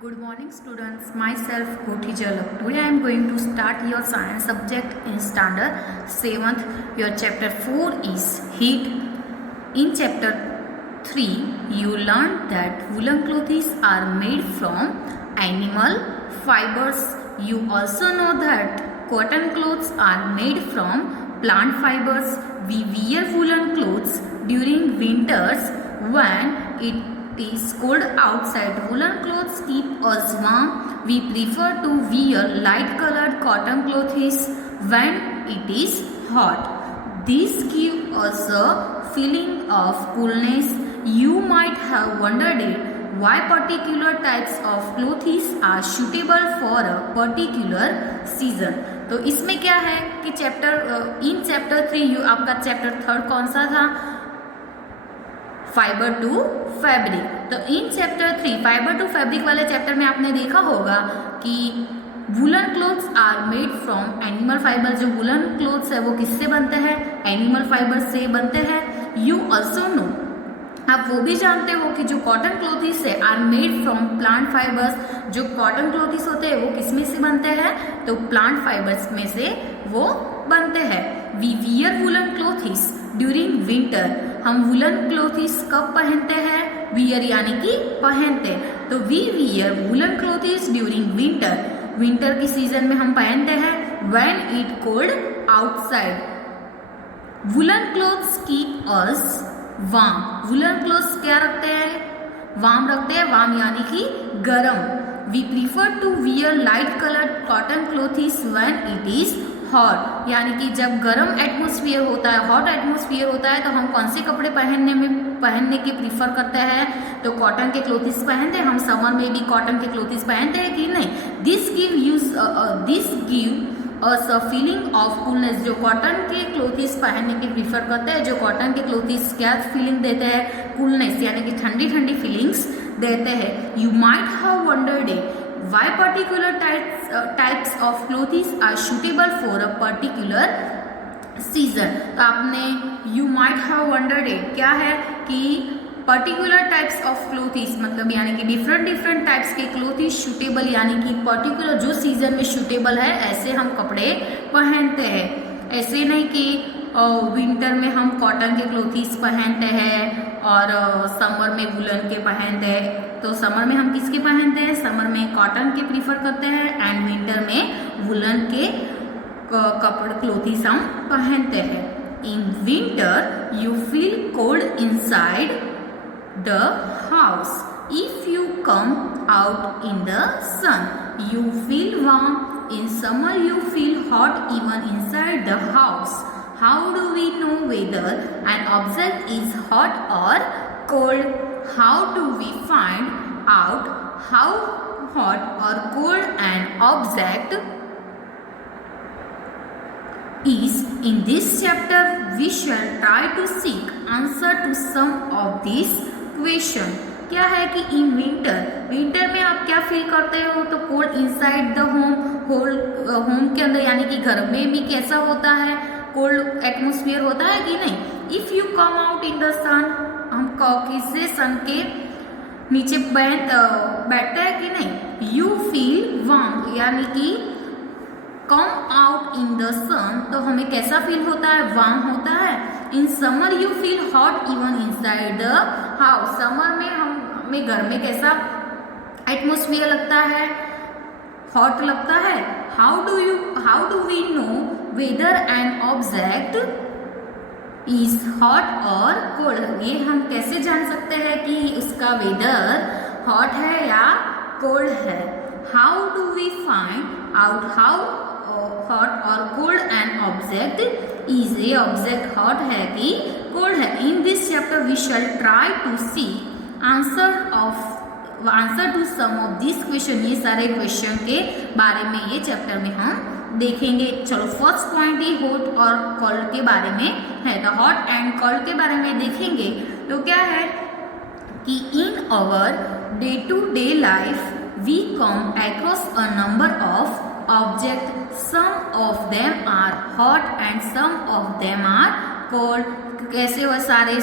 Good morning students, myself Koti Jalak. Today I am going to start your science subject in standard 7th. Your chapter 4 is heat. In chapter 3 you learned that woolen clothes are made from animal fibers. You also know that cotton clothes are made from plant fibers. We wear woolen clothes during winters when it is cold outside. Woolen clothes keep us warm. We prefer to wear light colored cotton clothes when it is hot. These give us a feeling of coolness. You might have wondered why particular types of clothes are suitable for a particular season. तो इसमें क्या है कि इन chapter 3 आपका chapter 3 कौन सा था? Fibre to fabric. तो in chapter 3 fibre to fabric वाले चैप्टर में आपने देखा होगा कि woollen clothes are made from animal fibre. जो वुलन क्लोथ्स है वो किससे बनते हैं? एनिमल फाइबर से बनते हैं. यू ऑल्सो नो, आप वो भी जानते हो कि जो कॉटन क्लोथ्स है are made from plant fibres. जो कॉटन क्लोथ्स होते हैं वो किसमें से बनते हैं? तो प्लांट फाइबर्स में से वो बनते हैं. We wear woollen clothes during winter. हम वुलन क्लोथ्स कब पहनते हैं? वियर यानी कि पहनते. तो we wear woollen clothes during winter. Winter की सीजन में हम पहनते हैं. When it cold outside. Woollen clothes keep us warm. Woollen clothes क्या रखते हैं? वार्म रखते हैं. वार्म यानी कि गर्म. We prefer to wear light coloured cotton clothes when it is hot. यानी कि जब गर्म एटमोसफियर होता है, हॉट एटमोसफियर होता है, तो हम कौन से कपड़े पहनने के प्रीफर करते हैं? तो कॉटन के क्लोथ्स पहनते हैं. हम समर में भी कॉटन के क्लोथ्स पहनते हैं कि नहीं? This give us a feeling of coolness. जो कॉटन के क्लोथ्स पहनने के प्रीफर करते हैं, जो कॉटन के क्लोथ्स क्या फीलिंग देते हैं? कूलनेस यानी कि ठंडी ठंडी फीलिंग्स देते हैं. You might have wondered why particular types of clothes are suitable for a particular season. तो आपने you might have wondered क्या है कि पर्टिकुलर टाइप्स ऑफ क्लोथ्स मतलब यानी कि डिफरेंट टाइप्स के क्लोथ्स सूटेबल यानी कि पर्टिकुलर जो सीजन में सूटेबल है ऐसे हम कपड़े पहनते हैं. ऐसे नहीं कि विंटर में हम कॉटन के क्लोथ्स पहनते हैं और समर में वुलन के पहनते हैं. तो समर में हम किसके पहनते हैं? समर में कॉटन के प्रीफर करते हैं एंड विंटर में वुलन के कपड़े क्लोथ्स हम पहनते हैं. In winter you feel cold inside the house. If you come out in the sun you feel warm. In summer you feel hot even inside the house. How do we know whether an object is hot or cold? How do we find out how hot or cold an object is? In this chapter, we shall try to seek answer to some of these questions. क्या है कि in winter में आप क्या feel करते हो? तो cold inside the home के अंदर यानी कि घर में भी कैसा होता है? कोल्ड एटमोसफियर होता है कि नहीं? If you come out in the sun, हम किससे सन के नीचे बैठते हैं कि नहीं? यू फील वार्म यानी कि कम आउट इन द सन तो हमें कैसा फील होता है? वार्म होता है. इन summer you feel hot even inside the house. Summer में हमें घर में कैसा एटमोसफियर लगता है? हॉट लगता है. How do we know whether an object is hot or cold? ये हम कैसे जान सकते हैं कि उसका वेदर हॉट है या कोल्ड है? How do we find out how hot or cold an object is? ये ऑब्जेक्ट हॉट है कि कोल्ड है? In this chapter we shall try to see answer to some of these question. ये सारे question के बारे में ये चैप्टर में हम देखेंगे. चलो फर्स्ट पॉइंट ही हॉट और कोल्ड के बारे में है. तो हॉट एंड कोल्ड के बारे में देखेंगे तो क्या है कि in our day to day life we come across a number of object. Some of them are hot and some of them are cold. कैसे वो सारे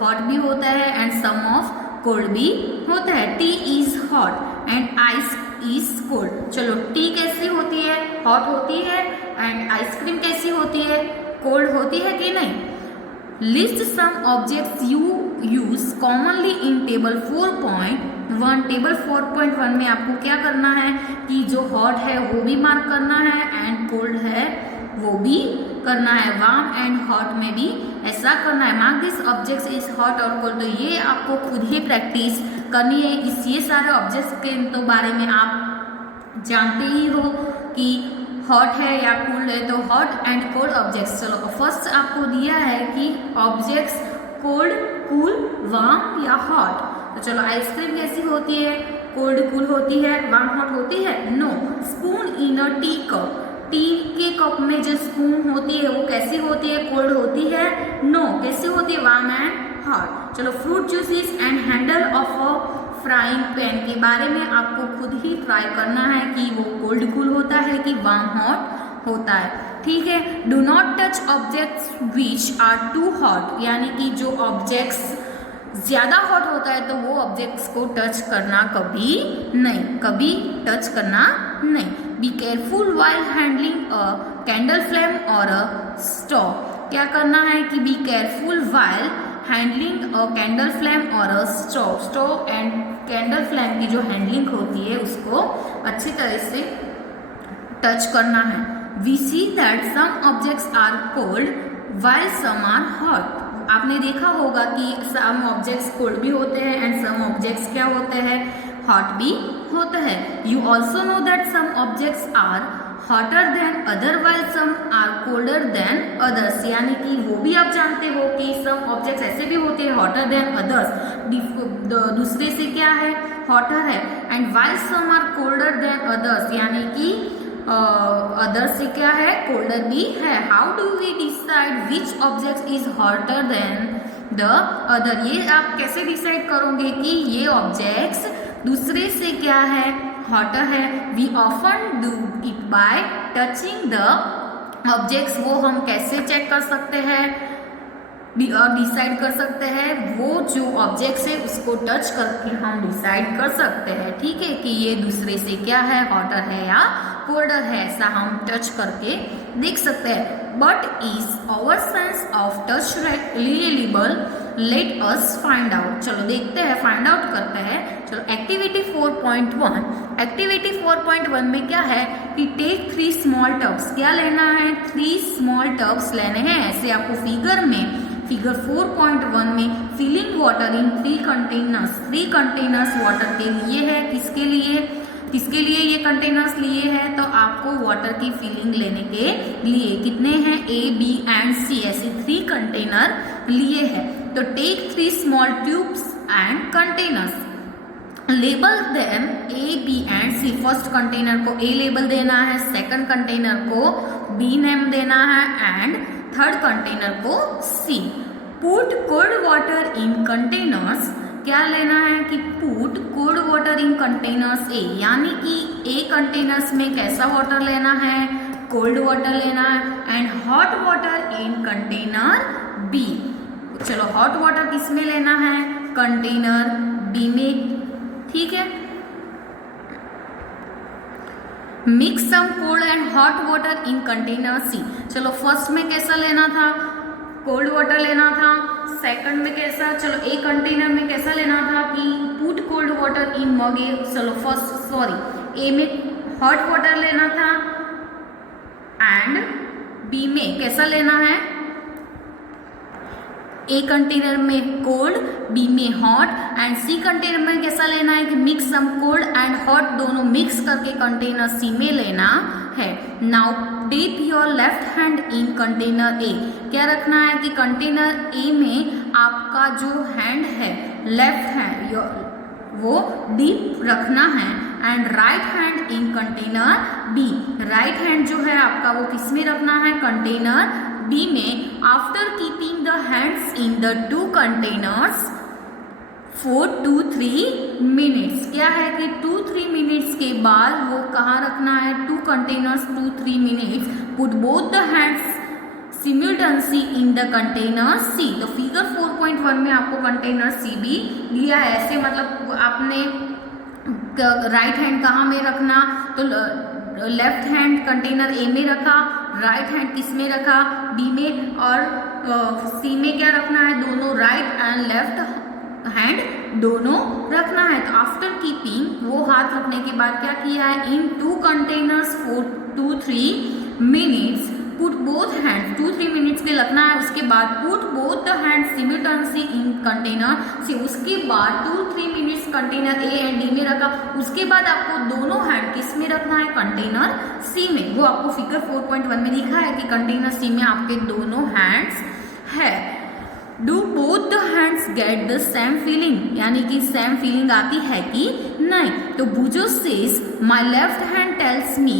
हॉट भी होता है एंड सम ऑफ कोल्ड भी होता है. T is hot and ice is cold. चलो टी कैसी होती है, हॉट होती है, एंड आइसक्रीम कैसी होती है, कोल्ड होती है कि नहीं। List some objects you use commonly in table 4.1। Table 4.1 में आपको क्या करना है कि जो हॉट है वो भी मार्क करना है एंड कोल्ड है वो भी करना है। वार्म एंड हॉट में भी ऐसा करना है। Mark this objects is hot और कोल्ड। तो ये आपको खुद ही प्रैक्टिस करनी है। इस ये सारे ऑब्जेक्ट्स के तो बारे में आप जानते ही हो कि हॉट है या कोल्ड है। तो हॉट एंड कोल्ड ऑब्जेक्ट्स, चलो फर्स्ट आपको दिया है कि ऑब्जेक्ट्स कोल्ड, कूल, वार्म या हॉट। तो चलो आइसक्रीम कैसी होती है, कोल्ड कूल होती है, वार्म हॉट होती है। No. Spoon in a tea cup, tea के कप में जो स्पून होती है वो कैसी होती है, कोल्ड होती है। नो। कैसी होती है, वार्म एंड हॉट। चलो fruit juices and handle of a frying pan के बारे में आपको खुद ही ट्राई करना है कि वो कोल्ड कूल होता है कि वार्म हॉट होता है। ठीक है। Do not touch objects which are too hot, यानी कि जो ऑब्जेक्ट्स ज़्यादा हॉट होता है तो वो ऑब्जेक्ट्स को टच करना कभी नहीं, कभी टच करना नहीं। Be careful while handling a candle flame और अ स्टोव। क्या करना है कि be careful while handling a candle flame और a stove. Stove and candle flame की जो हैंडलिंग होती है उसको अच्छी तरह से टच करना है। We see that some objects are cold while some are hot. आपने देखा होगा कि सम ऑब्जेक्ट्स कोल्ड भी होते हैं एंड सम ऑब्जेक्ट्स क्या होते हैं, हॉट भी होते हैं। You also know that some objects are hotter than other while some are colder than others, यानी कि वो भी आप जानते हो कि सम ऑब्जेक्ट्स ऐसे भी होते हैं हॉटर देन अदर्स, दूसरे से क्या है, हॉटर है। And while some are colder than others, यानी कि अदर से क्या है, कोल्डर भी है। How do we decide which object is hotter than the other, ये आप कैसे डिसाइड करोगे कि ये ऑब्जेक्ट्स दूसरे से क्या है, हॉटर है। We often do it by touching the objects, वो हम कैसे चेक कर सकते हैं और डिसाइड कर सकते हैं, वो जो ऑब्जेक्ट्स है उसको टच करके हम डिसाइड कर सकते हैं। ठीक है कि ये दूसरे से क्या है, हॉटर है या कोल्डर है, ऐसा हम टच करके देख सकते हैं। But is our sense of touch reliable, let us find out. चलो देखते हैं, फाइंड आउट करते हैं। चलो एक्टिविटी 4.1। एक्टिविटी 4.1 में क्या है कि टेक 3 स्मॉल टब्स। क्या लेना है, 3 स्मॉल टब्स लेने हैं। ऐसे आपको फिगर में, फिगर 4.1 में filling water in 3 containers, 3 containers water के लिए है। किसके लिए, किसके लिए ये कंटेनर्स लिए हैं, तो आपको वाटर की फिलिंग लेने के लिए। कितने हैं, ए, बी एंड सी, ऐसे 3 कंटेनर लिए हैं। तो take 3 small tubes and containers, label them A, B and C. First container को ए लेबल देना है, सेकंड कंटेनर को बी नेम देना है एंड थर्ड कंटेनर को C. Put cold water in containers, क्या लेना है कि put cold water in containers A, यानी कि ए कंटेनर्स में कैसा वाटर लेना है, कोल्ड वाटर लेना है। And hot water in container B. चलो हॉट वाटर किस में लेना है, कंटेनर बी में। ठीक है। Mix some cold and hot water in container C. चलो फर्स्ट में कैसा लेना था, कोल्ड वाटर लेना था। सेकंड में कैसा, चलो ए कंटेनर में कैसा लेना था कि पुट कोल्ड वाटर इन मग ए। चलो फर्स्ट ए में हॉट वाटर लेना था एंड बी में कैसा लेना है, ए कंटेनर में कोल्ड, बी में हॉट एंड सी कंटेनर में कैसा लेना है कि mix some cold and hot, दोनों मिक्स करके कंटेनर सी में लेना है। Now dip your left hand in container A. क्या रखना है कि कंटेनर ए में आपका जो हैंड है, लेफ्ट हैंड, वो डीप रखना है। And right hand in container B. Right hand जो है आपका वो किस में रखना है, कंटेनर बी में। After keeping the hands in the 2 containers 4 to 3 minutes. क्या है कि 2-3 मिनट्स के बाद वो कहाँ रखना है, 2 containers 2-3 minutes. Put both the hands simultaneously in the container C. तो फिगर 4.1 में आपको कंटेनर सी भी दिया है। ऐसे मतलब आपने राइट हैंड कहाँ में रखना, तो लेफ्ट हैंड कंटेनर ए में रखा, राइट हैंड किस में रखा, बी में, और सी में क्या रखना है, दोनों राइट एंड लेफ्ट हैंड दोनों रखना है। तो आफ्टर कीपिंग वो हाथ रखने के बाद क्या किया है, इन 2 containers for 2-3 minutes, put both hand 2-3 minutes के रखना है। उसके बाद put both the hand simultaneously in container से, उसके बाद 2-3 minutes container A and D में रखा। उसके बाद आपको दोनों हैंड किस में रखना है, कंटेनर सी में। वो आपको फिगर 4.1 में लिखा है कि कंटेनर सी में आपके दोनों हैंड्स है। Do both the hands get the same feeling, यानी कि सेम फीलिंग आती है कि नहीं। तो Boojho says my left hand tells me,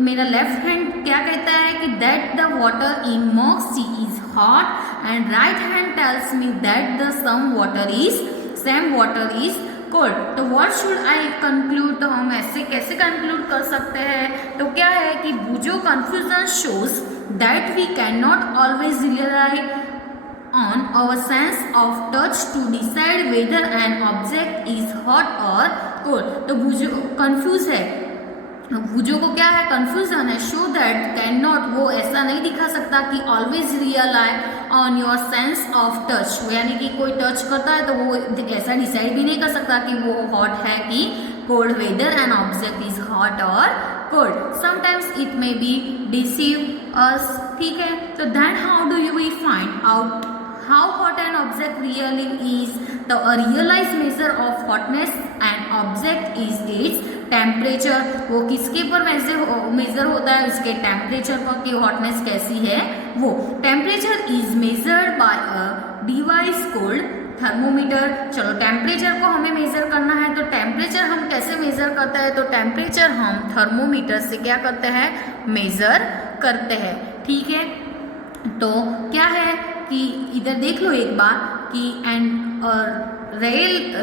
मेरा लेफ्ट हैंड क्या कहता है कि that the water in mug C is hot, and right hand tells me that the some water is cold. तो व्हाट शुड आई कंक्लूड, तो हम ऐसे कैसे कंक्लूड कर सकते हैं, तो क्या है कि Boojho confusion shows that we can not always rely on our sense of touch to decide whether an object is hot or cold। तो बुजो कंफ्यूज है, बुजो को क्या है, कंफ्यूजन है। शो दैट कैन नॉट, वो ऐसा नहीं दिखा सकता कि always rely on your sense of touch, यानी कि कोई टच करता है तो वो ऐसा डिसाइड भी नहीं कर सकता कि वो हॉट है कि cold, whether an object is hot और cold. Sometimes it may be deceive us, ठीक है। तो then how do you we find out how hot an object really is? The realized measure of hotness an object is its temperature। वो किसके पर major होता है, उसके temperature पर कि हॉटनेस कैसी है। वो temperature is measured by a device called thermometer. चलो टेम्परेचर को हमें मेजर करना है, तो टेम्परेचर हम कैसे मेजर करते हैं, तो टेम्परेचर हम थर्मोमीटर से क्या करते हैं, मेजर करते हैं, ठीक है। तो क्या है कि इधर देख लो एक बार कि एंड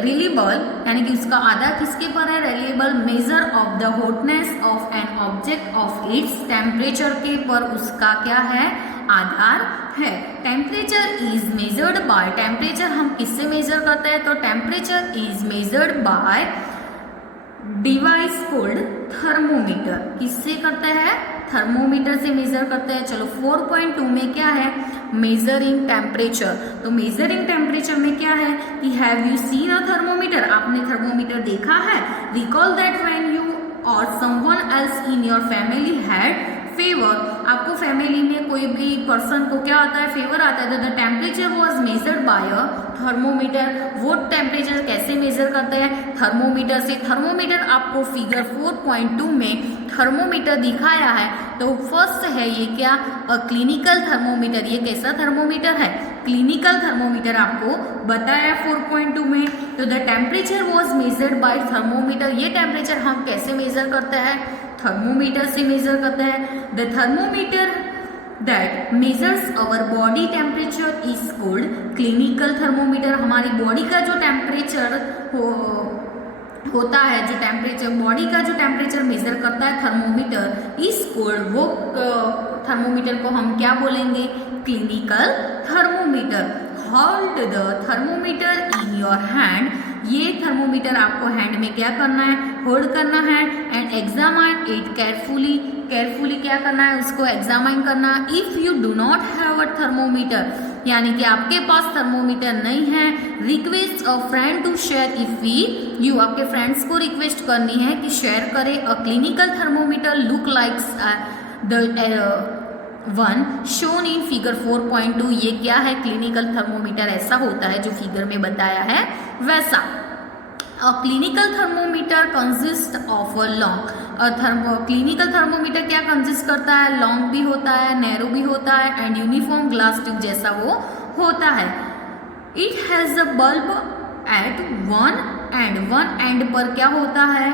रिलेबल, यानी कि उसका आधा किसके पर है, reliable measure of the hotness of an object of its temperature के पर उसका क्या है, आधार है। Temperature is measured by, temperature हम किससे मेजर करते हैं, तो temperature is measured by device called thermometer. किससे करते हैं, थर्मोमीटर से मेजर करते हैं। चलो 4.2 में क्या है, मेजरिंग टेम्परेचर। तो मेजरिंग टेम्परेचर में क्या है कि have you seen a thermometer, आपने थर्मोमीटर देखा है। रिकॉल दैट व्हेन यू और someone else in your family had favour, आपको फैमिली में कोई भी पर्सन को क्या आता है, फेवर आता है। The temperature was measured by a thermometer. वो टेम्परेचर कैसे मेजर करते हैं, थर्मोमीटर से। थर्मोमीटर आपको फिगर 4.2 में थर्मोमीटर दिखाया है। तो फर्स्ट है ये क्या, अ क्लिनिकल थर्मोमीटर। ये कैसा थर्मोमीटर है, क्लिनिकल थर्मोमीटर आपको बताया 4.2 में। तो the temperature was measured by thermometer. ये टेम्परेचर हम कैसे मेजर करते हैं, थर्मोमीटर से मेजर करते हैं। The thermometer that measures our body temperature is called clinical thermometer. हमारी बॉडी का जो टेम्परेचर होता है, जो टेम्परेचर बॉडी का जो टेम्परेचर मेजर करता है थर्मोमीटर इज कॉल्ड, वो थर्मोमीटर को हम क्या बोलेंगे, clinical thermometer. Hold the thermometer in your hand. ये थर्मोमीटर आपको हैंड में क्या करना है, होल्ड करना है। And examine it carefully, carefully क्या करना है, उसको एग्जामाइन करना। If you do not have a thermometer, यानी कि आपके पास थर्मोमीटर नहीं है, request a friend to share if you आपके फ्रेंड्स को रिक्वेस्ट करनी है कि शेयर करें a clinical thermometer look likes the one shown in figure 4.2। ये क्या है, क्लिनिकल थर्मोमीटर ऐसा होता है जो फिगर में बताया है वैसा। A clinical thermometer consist of a long, clinical thermometer क्या कंसिस्ट करता है, लॉन्ग भी होता है, नैरो भी होता है एंड यूनिफॉर्म ग्लास ट्यूब जैसा वो होता है। It has a bulb at one end पर क्या होता है,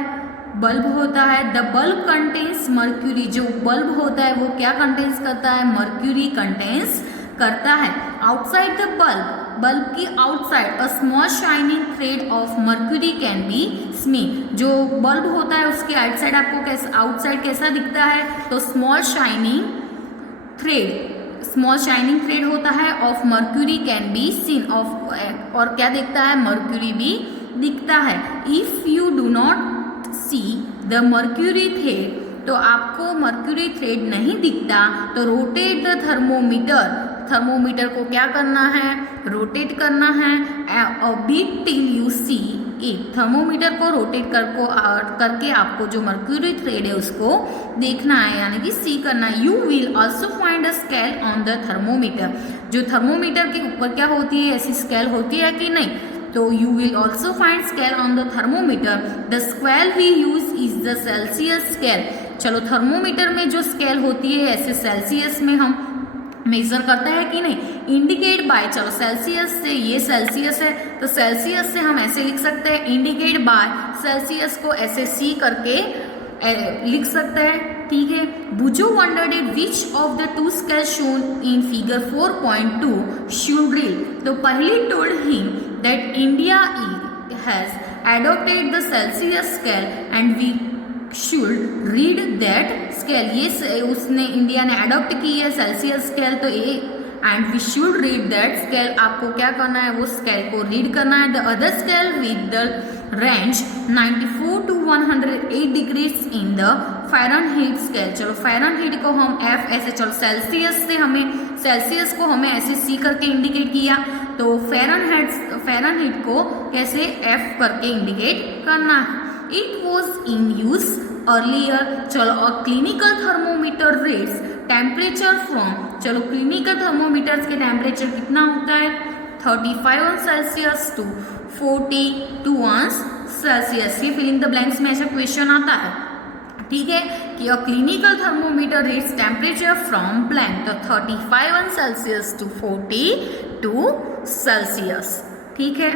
बल्ब होता है। द बल्ब कंटेन्स मर्क्यूरी, जो बल्ब होता है वो क्या कंटेन्स करता है, मर्क्यूरी कंटेन्स करता है। आउटसाइड द बल्ब की outside a small shining thread of mercury can be seen. जो बल्ब होता है उसके आउटसाइड आपको कैसा, आउटसाइड कैसा दिखता है, तो स्मॉल शाइनिंग थ्रेड होता है of mercury can be seen of, और क्या दिखता है, मर्क्यूरी भी दिखता है। If you do not see the mercury thread, तो आपको मर्क्यूरी थ्रेड नहीं दिखता तो रोटेट द थर्मोमीटर, थर्मोमीटर को क्या करना है, रोटेट करना है a bit till you see it, thermometer को रोटेट करके आपको जो मर्क्यूरी थ्रेड है उसको देखना है, यानी कि सी करना है। You will also find a scale on the thermometer, जो थर्मोमीटर के ऊपर क्या होती है, ऐसी स्केल होती है कि नहीं, तो you will also find scale on the thermometer. The scale we use is the Celsius scale, चलो थर्मोमीटर में जो स्केल होती है ऐसे सेल्सियस में हम मेजर करते हैं कि नहीं, इंडिकेट बाय, चलो सेल्सियस से, ये सेल्सियस है तो सेल्सियस से हम ऐसे लिख सकते हैं इंडिकेट बाय, सेल्सियस को ऐसे सी करके लिख सकते हैं, ठीक है। Boojho wondered it which of the two scale shown in figure 4.2 should read, तो Paheli told him that India has adopted the Celsius scale and we should read that scale, ये उसने इंडिया ने अडॉप्ट की है सेल्सियस स्केल, तो ये and we should read that scale, आपको क्या करना है, वो स्केल को रीड करना है। The other scale with the range 94 to 108 degrees in the Fahrenheit scale, चलो फ़ारेनहाइट को हम एफ ऐसे, चलो सेल्सियस से हमें, सेल्सियस को हमें ऐसे सी करके इंडिकेट किया, तो फ़ारेनहाइट को कैसे एफ करके इंडिकेट करना है। It was in use earlier, चलो और clinical thermometer reads temperature from, चलो क्लिनिकल थर्मोमीटर्स के टेम्परेचर कितना होता है 35 सेल्सियस टू 42 सेल्सियस, ये फिलिंग द ब्लैंक्स में ऐसा क्वेश्चन आता है, ठीक है, कि a clinical thermometer reads temperature from blank, तो 35 सेल्सियस टू 42 सेल्सियस, ठीक है।